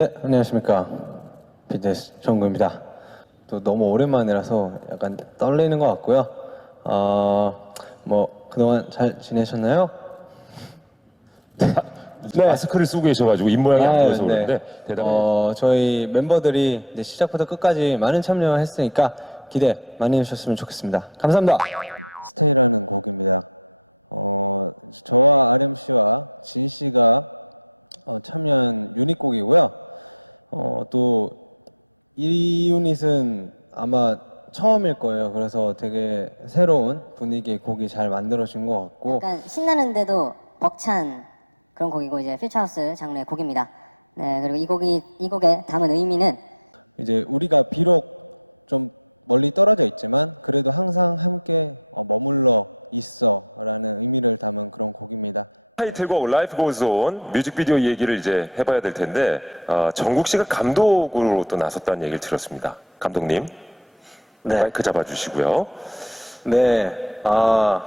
네, 안녕하십니까. BTS 정구입니다. 또 너무 오랜만이라서 약간 떨리는 것 같고요. 어, 뭐, 그동안 잘 지내셨나요? 마스크를 쓰고 계셔가지고 입 모양이 안 아유, 보여서 그런데 대답을 어, 저희 멤버들이 이제 시작부터 끝까지 많은 참여했으니까 기대 많이 해주셨으면 좋겠습니다. 감사합니다. 스테이라는 곡입니다. 어, 저와 RM 씨와 진 씨가 어, 참여한 유닛곡이고요. 어, 또이 유닛은 아마 처음일 거예요. 그래서 되게 새로운 분위기의 곡이 잘 만들어진 것 같고 약간 신나는데도 벅찬 그런 곡이고 이제 퓨처하우스 장르의 곡입니다. 네 그리고 이 곡이 이 곡에 담은 의미는 이제 우리가 비록 좀 멀리 떨어져 있지만 그래도 항상 함께 어, 머물러 있어라는 의미를 담은 그런 곡입니다. 타이틀곡 라이프 고즈 온 뮤직비디오 얘기를 이제 해봐야 될 텐데 어, 정국 씨가 감독으로 또 나섰다는 얘기를 들었습니다. 감독님 네. 마이크 잡아주시고요. 네, 아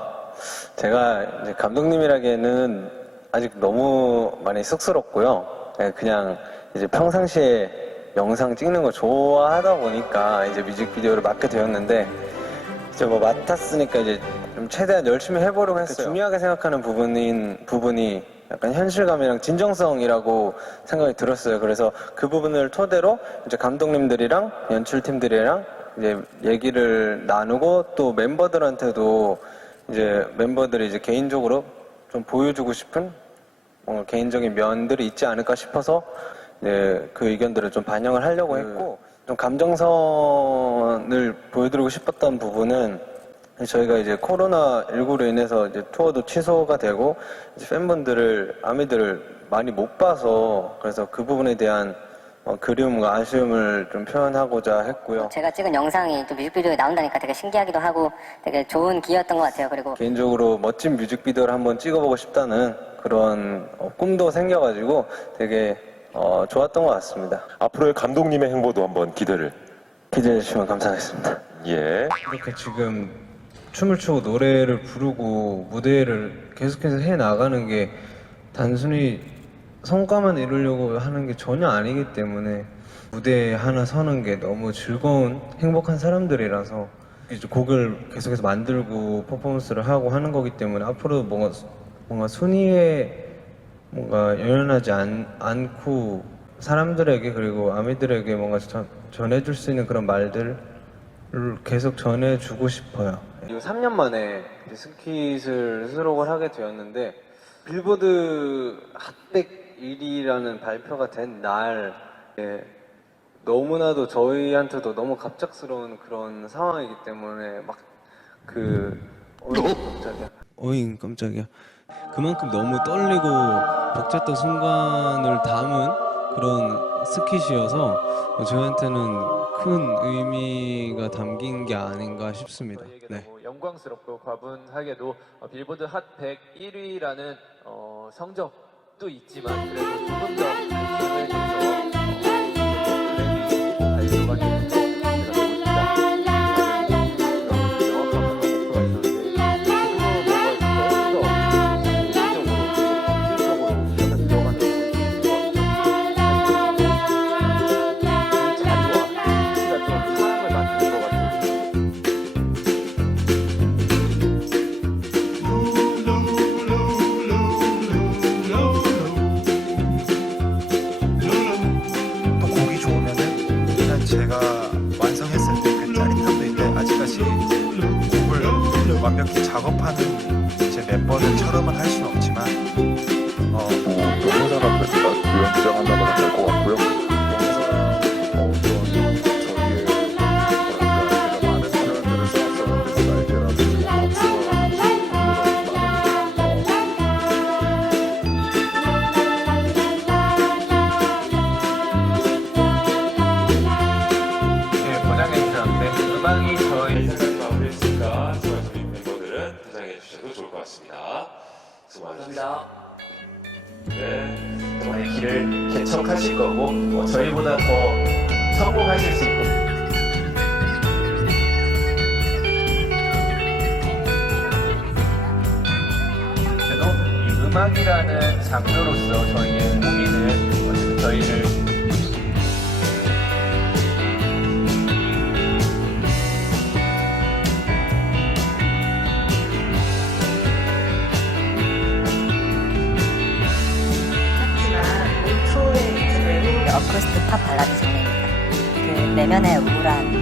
제가 이제 감독님이라기에는 아직 너무 많이 쑥스럽고요. 네, 그냥 이제 평상시에 영상 찍는 거 좋아하다 보니까 이제 뮤직비디오를 맡게 되었는데 이제 뭐 맡았으니까 이제 좀 최대한 열심히 해보려고 했어요. 중요하게 생각하는 부분인 부분이 약간 현실감이랑 진정성이라고 생각이 들었어요. 그래서 그 부분을 토대로 이제 감독님들이랑 연출팀들이랑 이제 얘기를 나누고 또 멤버들한테도 이제 멤버들이 이제 개인적으로 좀 보여주고 싶은 뭔가 개인적인 면들이 있지 않을까 싶어서 이제 그 의견들을 좀 반영을 하려고 했고 좀 감정선을 보여드리고 싶었던 부분은 저희가 이제 코로나 19로 인해서 이제 투어도 취소가 되고 팬분들을 아미들을 많이 못 봐서 그래서 그 부분에 대한 어, 그리움과 아쉬움을 좀 표현하고자 했고요. 제가 찍은 영상이 또 뮤직비디오에 나온다니까 되게 신기하기도 하고 되게 좋은 기회였던 것 같아요. 그리고 개인적으로 멋진 뮤직비디오를 한번 찍어보고 싶다는 그런 어, 꿈도 생겨가지고 되게 어, 좋았던 것 같습니다. 앞으로의 감독님의 행보도 한번 기대를. 기대해 주시면 감사하겠습니다. 예. 이렇게 지금 춤을 추고 노래를 부르고 무대를 계속해서 해 나가는 게 단순히 성과만 이루려고 하는 게 전혀 아니기 때문에 무대에 하나 서는 게 너무 즐거운 행복한 사람들이라서 이제 곡을 계속해서 만들고 퍼포먼스를 하고 하는 거기 때문에 앞으로 뭔가 뭔가 순위에 뭔가 연연하지 않, 않고 사람들에게 그리고 아미들에게 뭔가 전, 전해줄 수 있는 그런 말들을 계속 전해주고 싶어요. 이거 3년 만에 이제 스킷을 수록을 하게 되었는데 빌보드 핫백 1위라는 발표가 된 날 너무나도 저희한테도 너무 갑작스러운 그런 상황이기 때문에 막그 어잉 깜짝이야 어잉 깜짝이야 그만큼 너무 떨리고 벅찼던 순간을 담은 그런 스킷이어서 저희한테는 큰 의미가 담긴 게 아닌가 싶습니다. 네. 너무 영광스럽고 과분하게도 어, 빌보드 핫100 1위라는 어, 성적도 있지만 그래도 조금 더 완벽히 작업하는 제 멤버들처럼은 할 수는 없지만 어, 변호사가 그렇게 그런 주장한다면 될것 같고요. 수고 많으셨습니다. 네. 저의 길을 개척하실 거고 어, 저희보다 더 성공하실 수 있고 그래도 이 음악이라는 장르로서 저희의 고민을 저희를 바라기 전입니다. 그 네, 내면의 우울함,